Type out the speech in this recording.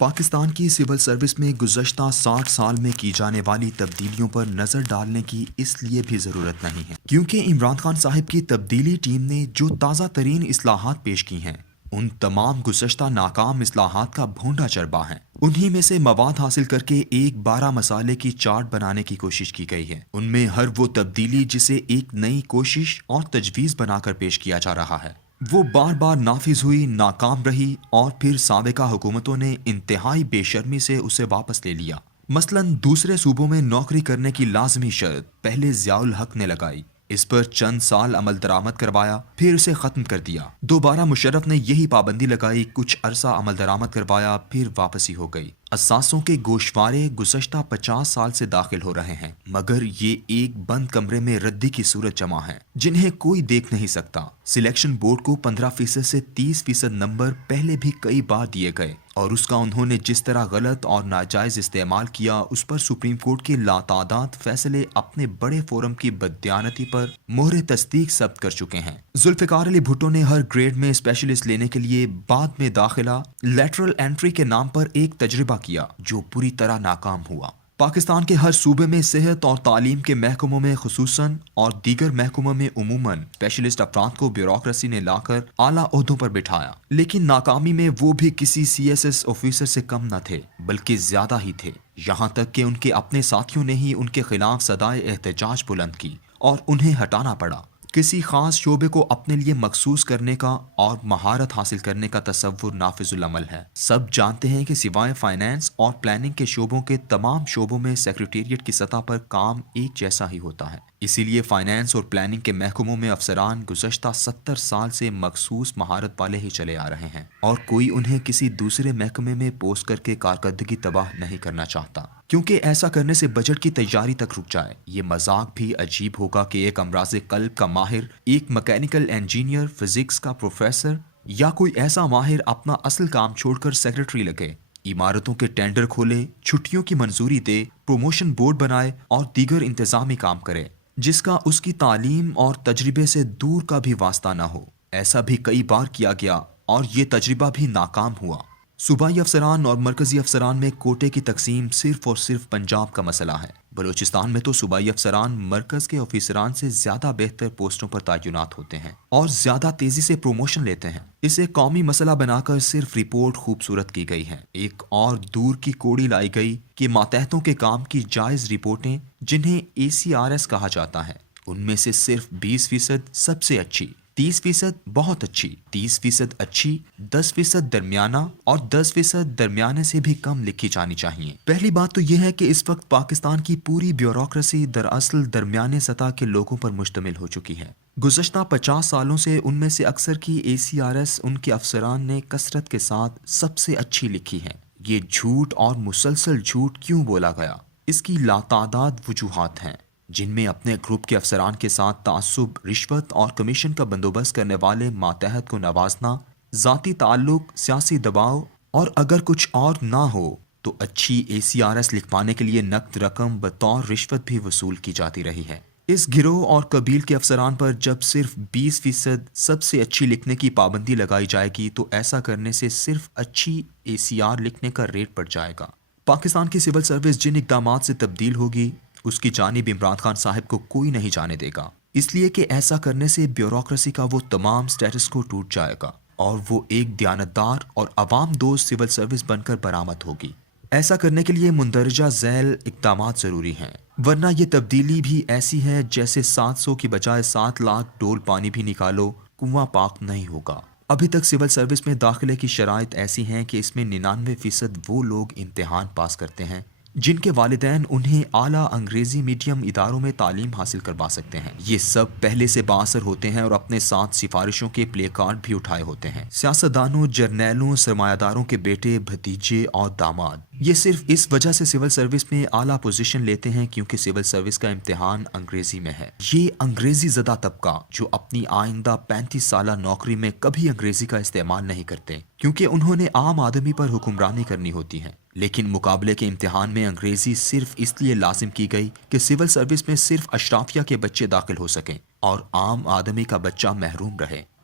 پاکستان کی civil service میں گزشتہ 60 سال میں کی جانے والی تبدیلیوں پر نظر ڈالنے کی اس لیے بھی ضرورت نہیں ہے کیونکہ عمران خان صاحب کی تبدیلی ٹیم نے جو تازہ ترین اصلاحات پیش کی ہیں ان تمام گزشتہ ناکام اصلاحات کا بھونڈا چربا ہے۔ انہی میں سے مواد حاصل کر کے ایک 12 مسالے کی چارٹ بنانے کی کوشش کی گئی ہے۔ ان میں ہر وہ تبدیلی جسے ایک نئی کوشش اور تجویز بنا کر پیش کیا جا رہا ہے وہ بار بار نافذ ہوئی، ناکام رہی اور پھر سابقہ حکومتوں نے انتہائی بے شرمی سے اسے واپس لے لیا۔ مثلا دوسرے صوبوں میں نوکری کرنے کی لازمی شرط پہلے ضیاء الحق نے لگائی، اس پر چند سال عمل درآمد کروایا، پھر اسے ختم کر دیا۔ دوبارہ مشرف نے یہی پابندی لگائی، کچھ عرصہ عمل درآمد کروایا، پھر واپسی ہو گئی۔ اساسوں کے گوشوارے گزشتہ 50 سال سے داخل ہو رہے ہیں مگر یہ ایک بند کمرے میں ردی کی صورت جمع ہے جنہیں کوئی دیکھ نہیں سکتا۔ سلیکشن بورڈ کو 15% سے 30% نمبر پہلے بھی کئی بار دیے گئے اور اس کا انہوں نے جس طرح غلط اور ناجائز استعمال کیا اس پر سپریم کورٹ کے لاتعداد فیصلے اپنے بڑے فورم کی بددیانتی پر مہر تصدیق ثبت کر چکے ہیں۔ ذوالفقار علی بھٹو نے ہر گریڈ میں اسپیشلسٹ لینے کے لیے بعد میں داخلہ لیٹرل انٹری کے نام پر ایک تجربہ کیا جو پوری طرح ناکام ہوا۔ پاکستان کے ہر صوبے میں صحت اور تعلیم کے محکموں میں خصوصاً اور دیگر محکموں میں عموماً اسپیشلسٹ افراد کو بیوروکریسی نے لا کر اعلیٰ عہدوں پر بٹھایا، لیکن ناکامی میں وہ بھی کسی CSS آفیسر سے کم نہ تھے بلکہ زیادہ ہی تھے، یہاں تک کہ ان کے اپنے ساتھیوں نے ہی ان کے خلاف صدائے احتجاج بلند کی اور انہیں ہٹانا پڑا۔ کسی خاص شعبے کو اپنے لیے مخصوص کرنے کا اور مہارت حاصل کرنے کا تصور نافذ العمل ہے۔ سب جانتے ہیں کہ سوائے فائنانس اور پلاننگ کے شعبوں کے تمام شعبوں میں سیکریٹریٹ کی سطح پر کام ایک جیسا ہی ہوتا ہے، اسی لیے فائنانس اور پلاننگ کے محکموں میں افسران گزشتہ 70 سال سے مخصوص مہارت والے ہی چلے آ رہے ہیں اور کوئی انہیں کسی دوسرے محکمے میں پوسٹ کر کے کارکردگی تباہ نہیں کرنا چاہتا، کیونکہ ایسا کرنے سے بجٹ کی تیاری تک رک جائے۔ یہ مذاق بھی عجیب ہوگا کہ ایک امراض قلب کا ماہر، ایک میکینیکل انجینئر، فزکس کا پروفیسر یا کوئی ایسا ماہر اپنا اصل کام چھوڑ کر سیکریٹری لگے، عمارتوں کے ٹینڈر کھولے، چھٹیوں کی منظوری دے، پروموشن بورڈ بنائے اور دیگر انتظامی کام کرے جس کا اس کی تعلیم اور تجربے سے دور کا بھی واسطہ نہ ہو۔ ایسا بھی کئی بار کیا گیا اور یہ تجربہ بھی ناکام ہوا۔ صوبائی افسران اور مرکزی افسران میں کوٹے کی تقسیم صرف اور صرف پنجاب کا مسئلہ ہے۔ بلوچستان میں تو صوبائی افسران مرکز کے آفیسران سے زیادہ بہتر پوسٹوں پر تعینات ہوتے ہیں اور زیادہ تیزی سے پروموشن لیتے ہیں۔ اسے قومی مسئلہ بنا کر صرف رپورٹ خوبصورت کی گئی ہے۔ ایک اور دور کی کوڑی لائی گئی کہ ماتحتوں کے کام کی جائز رپورٹیں جنہیں ACRS کہا جاتا ہے ان میں سے صرف 20% سب سے اچھی، 30% بہت اچھی، 30% اچھی، 10% درمیانہ اور 10% درمیانے سے بھی کم لکھی جانی چاہیے۔ پہلی بات تو یہ ہے کہ اس وقت پاکستان کی پوری بیوروکریسی دراصل درمیانے سطح کے لوگوں پر مشتمل ہو چکی ہے۔ گزشتہ 50 سالوں سے ان میں سے اکثر کی ACRS ان کے افسران نے کثرت کے ساتھ سب سے اچھی لکھی ہے۔ یہ جھوٹ اور مسلسل جھوٹ کیوں بولا گیا؟ اس کی لاتعداد وجوہات ہیں جن میں اپنے گروپ کے افسران کے ساتھ تعصب، رشوت اور کمیشن کا بندوبست کرنے والے ماتحت کو نوازنا، ذاتی تعلق، سیاسی دباؤ اور اگر کچھ اور نہ ہو تو اچھی ACRS لکھوانے کے لیے نقد رقم بطور رشوت بھی وصول کی جاتی رہی ہے۔ اس گروہ اور قبیل کے افسران پر جب صرف 20% سب سے اچھی لکھنے کی پابندی لگائی جائے گی تو ایسا کرنے سے صرف اچھی ACR لکھنے کا ریٹ بڑھ جائے گا۔ پاکستان کی سول سروس جن اقدامات سے تبدیل ہوگی اس کی جانب عمران خان صاحب کو کوئی نہیں جانے دے گا، اس لیے کہ ایسا کرنے سے بیوروکریسی کا وہ تمام سٹیٹس کو ٹوٹ جائے گا اور وہ ایک دیانتدار اور عوام دوست سول سروس بن کر برآمد ہوگی۔ ایسا کرنے کے لیے مندرجہ ذیل اقدامات ضروری ہیں، ورنہ یہ تبدیلی بھی ایسی ہے جیسے 700 کی بجائے 7 لاکھ ڈول پانی بھی نکالو، کنواں پاک نہیں ہوگا۔ ابھی تک سول سروس میں داخلے کی شرائط ایسی ہیں کہ اس میں 99% وہ لوگ امتحان پاس کرتے ہیں جن کے والدین انہیں اعلیٰ انگریزی میڈیم اداروں میں تعلیم حاصل کروا سکتے ہیں۔ یہ سب پہلے سے بااثر ہوتے ہیں اور اپنے ساتھ سفارشوں کے پلے کارڈ بھی اٹھائے ہوتے ہیں۔ سیاستدانوں، جرنیلوں، سرمایہ داروں کے بیٹے، بھتیجے اور داماد یہ صرف اس وجہ سے سول سروس میں اعلیٰ پوزیشن لیتے ہیں کیونکہ سول سروس کا امتحان انگریزی میں ہے۔ یہ انگریزی زدہ طبقہ جو اپنی آئندہ 35 سالہ نوکری میں کبھی انگریزی کا استعمال نہیں کرتے کیونکہ انہوں نے عام آدمی پر حکمرانی کرنی ہوتی ہے، لیکن مقابلے کے امتحان میں انگریزی صرف اس لیے لازم کی گئی کہ سول سروس میں صرف اشرافیہ کے بچے داخل ہو سکیں اور عام آدمی کا بچہ محروم رہے۔